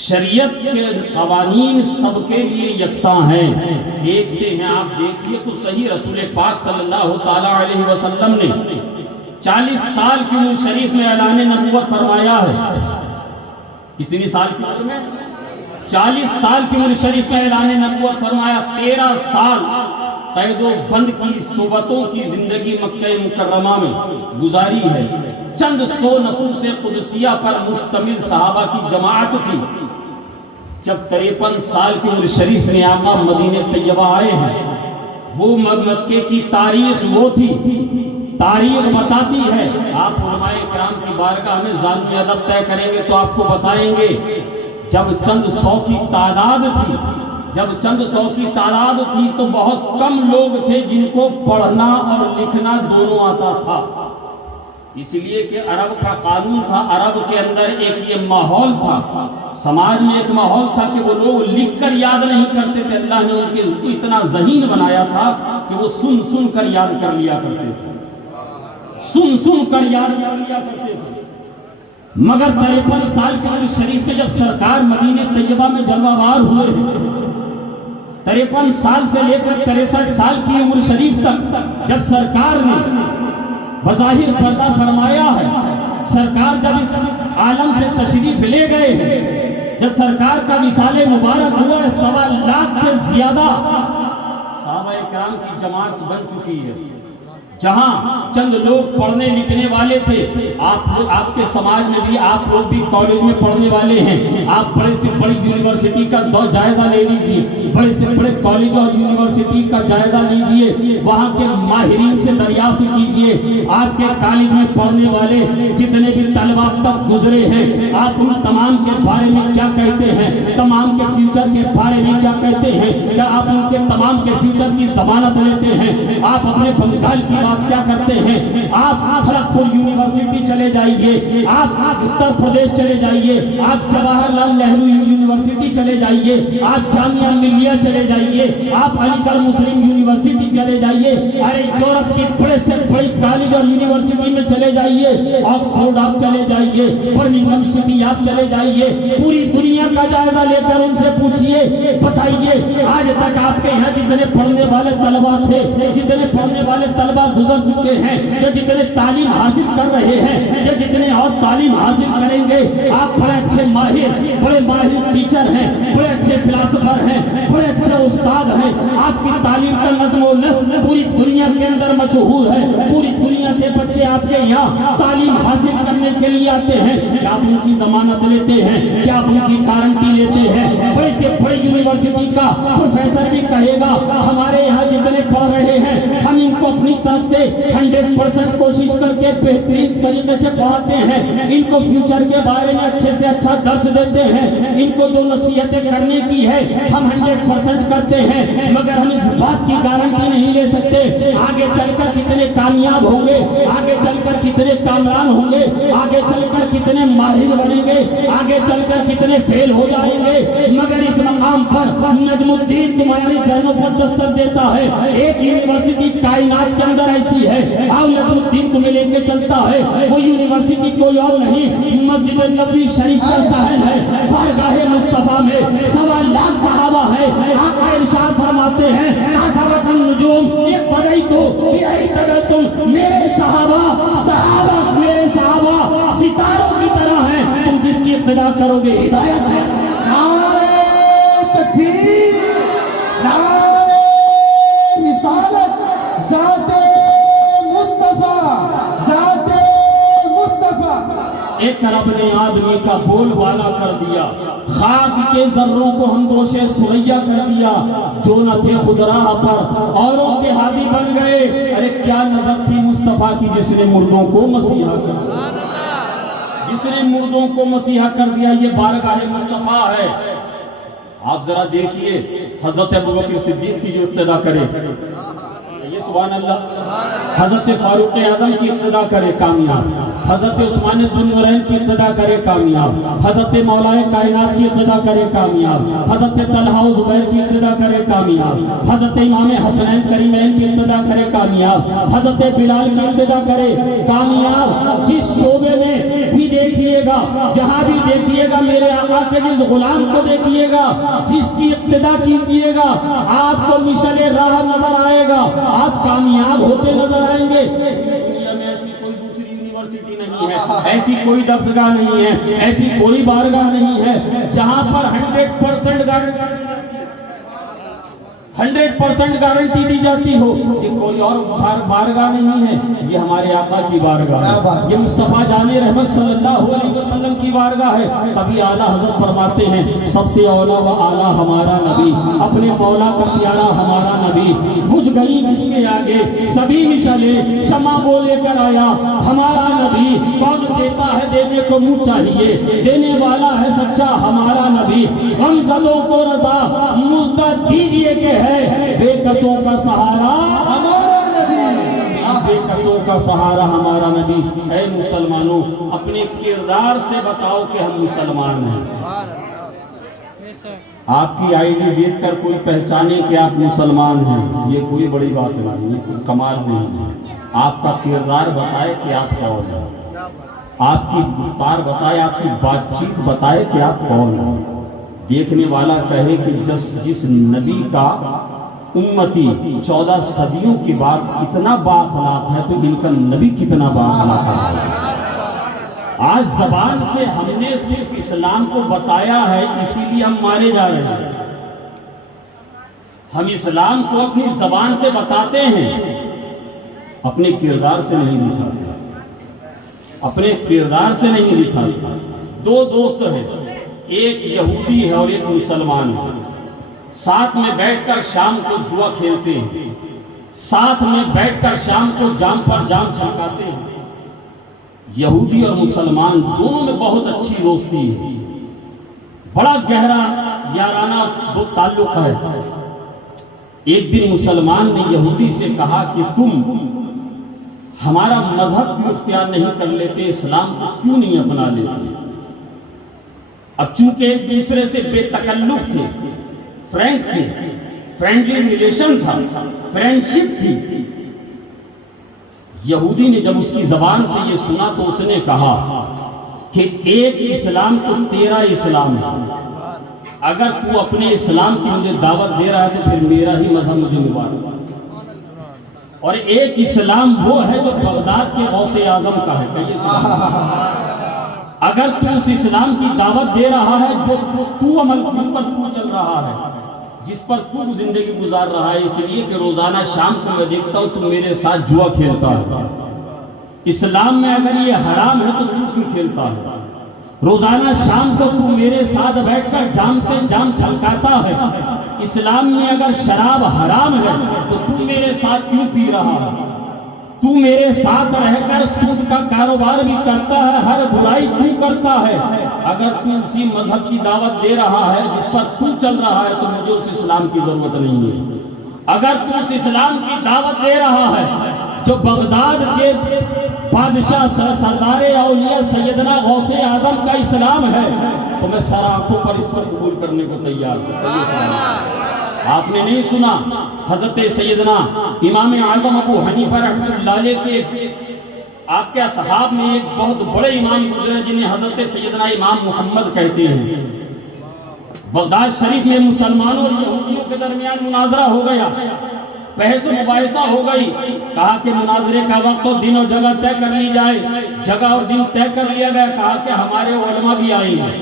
شریعت کے قوانین سب کے لیے یکساں ہیں، ایک سے ہیں۔ آپ دیکھیے تو صحیح، رسول پاک صلی اللہ تعالی علیہ وسلم نے 40 سال کی عمر شریف میں اعلان نبوت فرمایا ہے۔ کتنی سال کی عمر میں؟ 40 سال کی عمر شریف میں اعلان نبوت فرمایا۔ 13 سال قید و بند کی صحبتوں کی زندگی مکہ مکرمہ میں گزاری ہے، چند 100 نفوس قدسیہ پر مشتمل صحابہ کی جماعت تھی۔ جب 53 سال کی عمر شریف میں آقا مدینہ طیبہ آئے ہیں، وہ مکے کی تاریخ وہ تھی، تاریخ بتاتی ہے۔ آپ علماء کرام کی بارگاہ میں ضابطۂ ادب طے کریں گے تو آپ کو بتائیں گے، جب چند 100 کی تعداد تھی، جب چند 100 کی تعداد تھی تو بہت کم لوگ تھے جن کو پڑھنا اور لکھنا دونوں آتا تھا، اس لیے کہ عرب کا قانون تھا، عرب کے اندر ایک یہ ماحول تھا، سماج میں ایک ماحول تھا کہ وہ لوگ لکھ کر یاد نہیں کرتے تھے، اللہ نے ان کے اتنا ذہین بنایا تھا کہ وہ سن سن کر یاد کر لیا کرتے تھے، سن سن کر یاد کر لیا کرتے تھے۔ مگر 53 سال کی عمر شریف میں جب سرکار مدینہ طیبہ میں جلوہ وار ہوئے، 53 سال سے لے کر 63 سال کی عمر شریف تک جب سرکار نے بظاہر پردہ فرمایا ہے، سرکار جب اس عالم سے تشریف لے گئے ہیں، جب سرکار کا وصال مبارک ہوا ہے، 1.25 لاکھ سے زیادہ صحابہ کرام کی جماعت بن چکی ہے۔ جہاں چند لوگ پڑھنے لکھنے والے تھے، آپ کے سماج میں بھی آپ لوگ بھی کالج میں پڑھنے والے ہیں، آپ بڑے سے بڑی یونیورسٹی کا جائزہ لے لیجئے، بڑے سے بڑے کالج اور یونیورسٹی کا جائزہ لیجئے، وہاں کے ماہرین سے دریافت کیجئے، آپ کے کالج میں پڑھنے والے جتنے بھی طلبہ تک گزرے ہیں، آپ ان تمام کے بارے میں کیا کہتے ہیں، تمام کے فیوچر کے بارے میں کیا کہتے ہیں، کیا آپ ان کے تمام کے فیوچر کی ضمانت لیتے ہیں؟ آپ اپنے بنگال کی آپ کیا کرتے ہیں؟ آپ کھڑگپور یونیورسٹی چلے جائیے، آپ اتر پردیش چلے جائیے، آپ جواہر لال نہرو یونیورسٹی چلے جائیے، آپ جامعہ ملیہ چلے جائیے، آپ علی گڑھ مسلم یونیورسٹی چلے جائیے، ارے یورپ کی بڑے سے بڑی کالج اور یونیورسٹی میں چلے جائیے، آکسفورڈ آپ چلے جائیے، برمنگھم سٹی آپ چلے جائیے، پوری دنیا کا جائزہ لے کر ان سے پوچھئے، بتائیے آج تک آپ کے یہاں جتنے پڑھنے والے طلبہ تھے، جتنے پڑھنے والے طلبہ گزر چکے ہیں، یا جتنے تعلیم حاصل کر رہے ہیں، یا جتنے اور تعلیم حاصل کریں گے، آپ بڑے اچھے بڑے ماہر ٹیچر ہیں، بڑے اچھے فلاسفر ہیں، بڑے اچھے استاد ہیں، آپ کی تعلیم کا نظم و نسق پوری دنیا کے اندر مشہور ہے، پوری دنیا سے بچے آپ کے یہاں تعلیم حاصل کرنے کے لیے آتے ہیں، کیا آپ ان کی ضمانت لیتے ہیں؟ کیا آپ ان کی گارنٹی لیتے ہیں؟ بڑے سے بڑے یونیورسٹی کا پروفیسر بھی کہے گا ہمارے یہاں جتنے پڑھ رہے ہیں ہم ان کو اپنی طرف حساب سے 100% کوشش کر کے بہترین طریقے سے پڑھاتے ہیں، ان کو فیوچر کے بارے میں اچھے سے اچھا درس دیتے ہیں، ان کو جو نصیحتیں کرنے کی ہے ہم 100% کرتے ہیں، مگر ہم اس بات کی گارنٹی نہیں لے سکتے آگے چل کر کتنے کامیاب ہوں گے، آگے چل کر کتنے کامران ہوں گے، آگے چل کر کتنے ماہر بنیں گے، آگے چل کر کتنے فیل ہو جائیں گے، مگر اس مقام پر نجم الدین تمہاری ذہنوں پر دستک دیتا ہے، ایک یونیورسٹی کائنات کے اندر ایسی ہے، آؤ نجم الدین تمہیں لے کے چلتا ہے، وہ یونیورسٹی کوئی اور نہیں، مسجد نبوی شریف کا ساحل ہے، بارگاہ مصطفیٰ میں 1.25 لاکھ صحابہ ہے، آقا ارشاد فرماتے ہیں حسبت النجوم اقتدیتم باقتدیتم، میرے صحابہ میرے صحابہ ستاروں کی طرح ہیں، تم جس کی اقتدا کرو گے ہدایت ہے۔ نعرہ تکبیر، نعرہ رسالت، ذات مصطفیٰ، ذات مصطفیٰ۔ ایک رب نے آدمی کا بول بالا کر دیا، خاک کے ذروں کو ہم دوش سریا کر دیا، جو نہ تھے خود راہ پر اوروں کے ہادی بن گئے۔ ارے کیا نظر تھی مصطفیٰ کی جس نے مردوں کو مسیحا کر دیا، جس نے مردوں کو مسیحا کر دیا، یہ بارگاہ مصطفیٰ ہے۔ آپ ذرا دیکھیے حضرت ابوبکر صدیق کی جو ابتدا کرے، یہ سبحان اللہ، حضرت فاروق اعظم کی ابتدا کرے کامیاب، حضرت عثمان ذوالنورین کی ابتدا کرے کامیاب، حضرت مولا کائنات کی ابتدا کرے کامیاب، حضرت طلحہ و زبیر کی ابتدا کرے کامیاب، حضرت امام حسنین کریمین کی ابتدا کرے کامیاب، حضرت بلال کی ابتدا کرے کامیاب۔ جس شعبے میں بھی دیکھیے گا، جہاں بھی دیکھیے گا، میرے آقا کے جس غلام کو دیکھیے گا، جس کی ابتدا کیجیے گا، آپ کو مشعل راہ نظر آئے گا، آپ کامیاب ہوتے نظر آئیں گے۔ دنیا میں ایسی کوئی دوسری یونیورسٹی نہیں ہے، ایسی کوئی درسگاہ نہیں ہے، ایسی کوئی بارگاہ نہیں ہے جہاں پر 100% گارنٹی دی جاتی ہو۔ یہ کوئی اور بارگاہ نہیں ہے، یہ ہمارے آقا کی بارگاہ ہے، یہ مصطفیٰ جان رحمت صلی اللہ علیہ وسلم کی بارگاہ ہے۔ کبھی اعلیٰ حضرت فرماتے ہیں سب سے اولا و اعلیٰ ہمارا نبی، اپنے مولا کا پیارا ہمارا نبی، بجھ گئی جس کے آگے سبھی مشعلیں، شمع وہ لے کر آیا ہمارا نبی، کون دیتا ہے دینے کو منہ چاہیے، دینے والا ہے سچا ہمارا نبی، غمزدوں کو رضا مزدہ دیجئے کہ ہے بے کسوں کا سہارا ہمارا نبی، بے کسوں کا سہارا ہمارا نبی۔ اے مسلمانوں، اپنے کردار سے بتاؤ کہ ہم مسلمان ہیں۔ آپ کی آئی ڈی دیکھ کر کوئی پہچانے کہ آپ مسلمان ہیں، یہ کوئی بڑی بات نہیں ہے، کوئی کمال نہیں ہے۔ آپ کا کردار بتائے کہ آپ کون ہیں، آپ کی گفتار بتائے، آپ کی بات چیت بتائے کہ آپ کون ہیں۔ دیکھنے والا کہے کہ جس نبی کا امتی 14 صدیوں کے بعد اتنا بااخلاق ہے تو ان کا نبی کتنا بااخلاق ہے۔ آج زبان سے ہم نے صرف اسلام کو بتایا ہے، اسی لیے ہم مارے جا رہے ہیں۔ ہم اسلام کو اپنی زبان سے بتاتے ہیں، اپنے کردار سے نہیں دکھاتے، اپنے کردار سے نہیں دکھاتے۔ دو دوست ہیں، ایک یہودی ہے اور ایک مسلمان ہے، ساتھ میں بیٹھ کر شام کو جوا کھیلتے ہیں، ساتھ میں بیٹھ کر شام کو جام پر جام چھڑکاتے ہیں۔ یہودی اور مسلمان دونوں میں بہت اچھی دوستی ہے، بڑا گہرا یارانہ دو تعلق ہے۔ ایک دن مسلمان نے یہودی سے کہا کہ تم ہمارا مذہب کیوں اختیار نہیں کر لیتے، اسلام کو کیوں نہیں اپنا لیتے؟ اب چونکہ ایک دوسرے سے بے تکلف تھے، فرینک تھے، فرینڈلی ریلیشن تھا، فرینڈشپ تھی۔ یہودی نے جب اس کی زبان سے یہ سنا تو اس نے کہا کہ ایک اسلام تو تیرا اسلام ہے، اگر تو اپنے اسلام کی مجھے دعوت دے رہا ہے تو پھر میرا ہی مذہب مجھے مبارک، اور ایک اسلام وہ ہے جو بغداد کے غوث اعظم کا ہے۔ کہیے سبحان اللہ۔ اگر تو اس اسلام کی دعوت دے رہا ہے جو تو عمل جس پر تو چل رہا ہے، جس پر تو زندگی گزار رہا ہے، اس لیے کہ روزانہ شام کو میں دیکھتا ہوں تو میرے ساتھ جوا کھیلتا ہے، اسلام میں اگر یہ حرام ہے تو تو کیوں کھیلتا ہے؟ روزانہ شام کو تو میرے ساتھ بیٹھ کر جام سے جام چھلکاتا ہے، اسلام میں اگر شراب حرام ہے تو تو میرے ساتھ کیوں پی رہا ہے؟ تو میرے ساتھ رہ کر سود کا کاروبار بھی کرتا ہے، ہر برائی تو کرتا ہے، اگر تو اسی مذہب کی دعوت دے رہا ہے جس پر تو چل رہا ہے تو مجھے اس اسلام کی ضرورت نہیں ہے۔ اگر تو اس اسلام کی دعوت دے رہا ہے جو بغداد کے بادشاہ سردار اولیاء سیدنا غوث اعظم کا اسلام ہے تو میں سر آنکھوں پر اس پر قبول کرنے کو تیار ہوں۔ آپ نے نہیں سنا حضرت سیدنا امام اعظم ابو حنیفہ رحمۃ اللہ علیہ کے آپ کے اصحاب میں ایک بہت بڑے امام گزرے جنہیں حضرت سیدنا امام محمد کہتے ہیں۔ بغداد شریف میں مسلمانوں اور یہودیوں کے درمیان مناظرہ ہو گیا، بحث و مباحثہ ہو گئی، کہا کہ مناظرے کا وقت اور دن اور جگہ طے کر لی جائے، جگہ اور دن طے کر لیا گیا، کہا کہ ہمارے علماء بھی آئیں گے،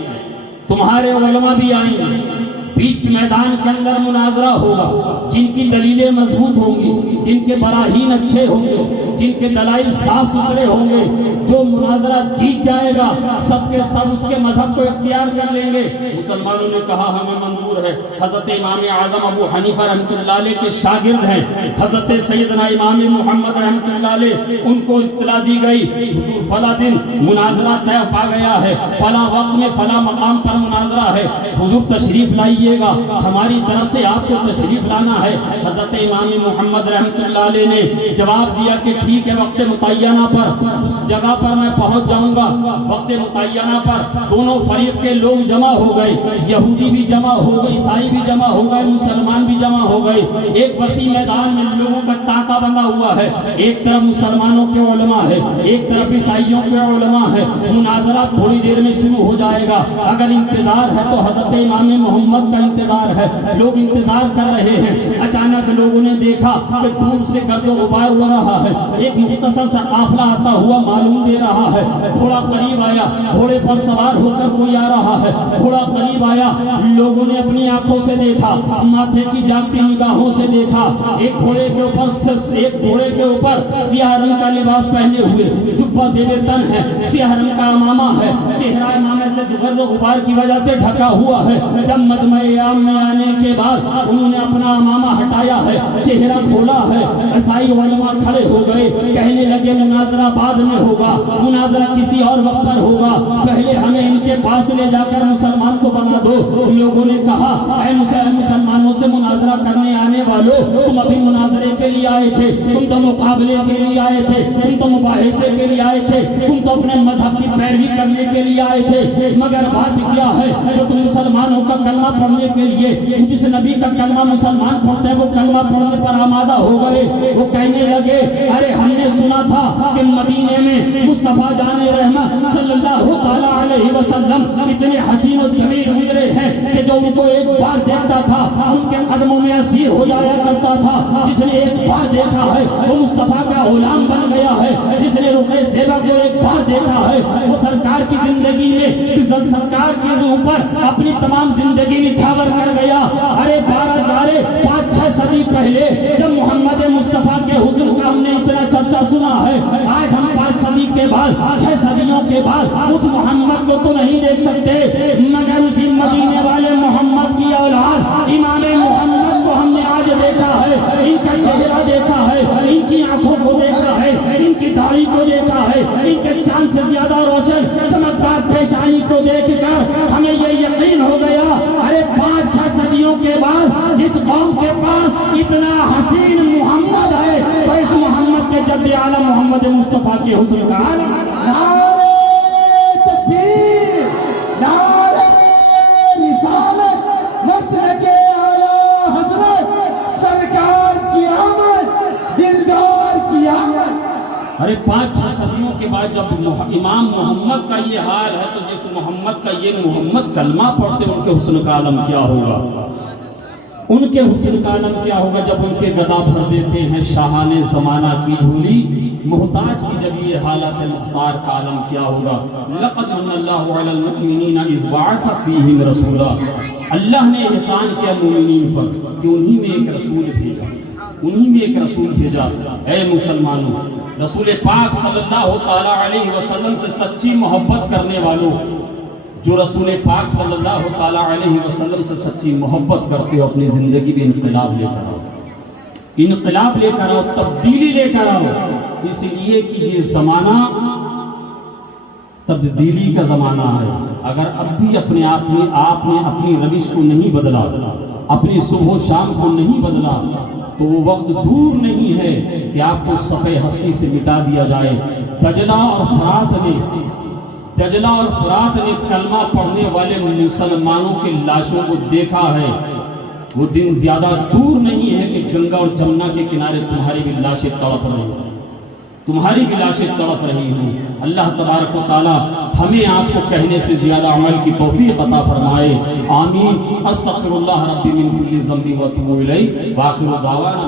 تمہارے علماء بھی آئیں گے، بیچ میدان کے اندر مناظرہ ہوگا، جن کی دلیلیں مضبوط ہوں گی، جن کے براہین اچھے ہوں گے، جن کے دلائل صاف ستھرے ہوں گے، جو مناظرہ جیت جائے گا سب کے سب اس کے مذہب کو اختیار کر لیں گے۔ مسلمانوں نے کہا ہمیں منظور ہے۔ حضرت امام اعظم ابو حنیفہ رحمۃ اللہ علیہ کے شاگرد ہیں حضرت سیدنا امام محمد رحمۃ اللہ علیہ، ان کو اطلاع دی گئی فلاں دن مناظرہ طے پا گیا ہے، فلاں وقت میں فلاں مقام پر مناظرہ ہے، حضور تشریف لائیے گا، ہماری طرف سے آپ کو تشریف لانا ہے۔ حضرت امام محمد رحمۃ اللہ علیہ نے جواب دیا کہ ٹھیک ہے، وقت متعینہ پر اس جگہ پر میں پہنچ جاؤں گا۔ وقت متعینہ پر دونوں فریق کے لوگ جمع ہو گئے، یہودی بھی جمع ہو گئے، عیسائی بھی جمع ہو گئے، مسلمان بھی جمع ہو گئے۔ ایک وسیع میدان میں لوگوں کا تاکہ بندہ ہوا ہے، ایک طرف مسلمانوں کے علماء ہے، ایک طرف عیسائیوں کے علماء ہے۔ مناظرہ تھوڑی دیر میں شروع ہو جائے گا، اگر انتظار ہے تو حضرت امام محمد کا انتظار ہے، لوگ انتظار کر رہے ہیں۔ اچانک لوگوں نے دیکھا کہ دور سے گرد و غبار اڑ رہا ہے، ایک مختصر سا قافلہ آتا ہوا معلوم دے رہا ہے، گھوڑا قریب آیا، گھوڑے پر سوار ہو کر کوئی آ رہا ہے، گھوڑا قریب آیا، لوگوں نے اپنی آنکھوں سے دیکھا، ماتھے کی جاگتی نگاہوں سے دیکھا، ایک گھوڑے کے اوپر سیاہ رنگ کا لباس پہنے ہوئے، جبہ زیب تن ہے، سیاہ رنگ کا امامہ ہے، چہرہ امامے سے گرد و غبار کی وجہ سے ڈھکا ہوا ہے۔ جب مجمع عام میں آنے کے بعد انہوں نے اپنا امامہ ہٹایا ہے، چہرہ کھولا ہے، عیسائی علماء کھڑے ہو گئے، کہنے لگے مناظرہ بعد میں ہوگا، مناظرہ کسی اور وقت پر ہوگا، پہلے ہمیں ان کے پاس لے جا کر مسلمان تو بنا دو۔ لوگوں نے کہا اے مسلمانوں سے مناظرہ کرنے آنے والوں، تم ابھی مناظرے کے لیے آئے تھے، تم تو مقابلے کے لیے آئے تھے، تم تو مباحثے کے لیے آئے تھے، تم تو اپنے مذہب کی پیروی کرنے کے لیے آئے تھے، مگر بات کیا ہے جو تم مسلمانوں کا کلمہ پڑھنے کے لیے جس نبی کا کلمہ مسلمان پڑھتے ہیں وہ کلمہ پڑھنے پر آمادہ ہو گئے۔ وہ کہنے لگے ارے ہم نے سنا تھا کہ مدینے میں مصطفیٰ جان رحمت صلی اللہ تعالیٰ علیہ وسلم اتنے حسین و جمیل گزرے ہیں کہ جو ان کو ایک بار دیکھتا تھا ان کے قدموں میں اسیر ہو جایا کرتا تھا۔ جس نے ایک بار دیکھا ہے وہ مصطفیٰ کا غلام بن گیا ہے، جس نے رخ زیبا کو ایک بار دیکھا ہے وہ سرکار کی زندگی میں سرکار کے روح پر اپنی تمام زندگی نچھاور کر گیا۔ ارے 5-6 صدی پہلے جب محمد مصطفیٰ کے حسن کا ہم نے اتنا چرچا سنا ہے، آج ہم 5 صدی کے بعد 6 صدیوں کے بعد اس محمد کو تو نہیں دیکھ سکتے، مگر اسی مدینے والے محمد کی اولاد امام محمد کو ہم نے آج دیکھا ہے، ان کا چہرہ دیکھا ہے، ان کی آنکھوں کو دیکھا ہے، ان کی داڑھی کو دیکھا ہے، ان کے چاند سے زیادہ روشن چمکدار پیشانی کو دیکھ کر ہمیں یہ یقین ہو گیا ارے 5-6 صدیوں کے بعد جس قوم کے پاس اتنا حسین محمد ہے تو اس محمد کے جد عالم محمد مصطفیٰ کے حسن کا عالم۔ نعرہ تکبیر، نعرہ رسالت، مسلک اعلیٰ حضرت سرکار کی آمد، دلدار کی آمد۔ ارے 5-6 صدیوں کے بعد جب امام محمد کا یہ حال ہے تو جس محمد کا یہ محمد کلمہ پڑھتے ان کے حسن کا عالم کیا ہوگا، ان کے حسن کا عالم کیا ہوگا جب ان کے گدا بھر دیتے ہیں شاہان زمانہ کی دھولی، محتاج کی جب یہ حالت مختار کا عالم کیا ہوگا۔ لقد من اللہ علی المؤمنین اذ بعث فیہم رسولا، اللہ نے احسان کیا مومنین پر کہ انہی میں ایک رسول بھیجا، انہی میں ایک رسول بھیجا۔ اے مسلمانوں، رسول پاک صلی اللہ تعالیٰ علیہ وسلم سے سچی محبت کرنے والوں، جو رسول پاک صلی اللہ تعالیٰ علیہ وسلم سے سچی محبت کرتے ہو، اپنی زندگی میں انقلاب لے کر آؤ، انقلاب لے کر آؤ، تبدیلی لے کر آؤ۔ اس لیے کہ یہ زمانہ تبدیلی کا زمانہ ہے. اگر اب بھی اپنے آپ نے اپنی روش کو نہیں بدلا، اپنی صبح و شام کو نہیں بدلا، تو وہ وقت دور نہیں ہے کہ آپ کو صفحہ ہستی سے مٹا دیا جائے. دجلہ اور فرات نے کلمہ پڑھنے والے مسلمانوں کے لاشوں کو دیکھا ہے. وہ دن زیادہ دور نہیں ہے کہ گنگا اور جمنا کے کنارے تمہاری بھی لاشیں تڑپ رہی ہوں. اللہ تبارک و تعالی ہمیں آپ کو کہنے سے زیادہ عمل کی توفیق عطا فرمائے. آمین. استغفر اللہ ربی من کل ذنب و اتوب الیہ. وآخر دعوانا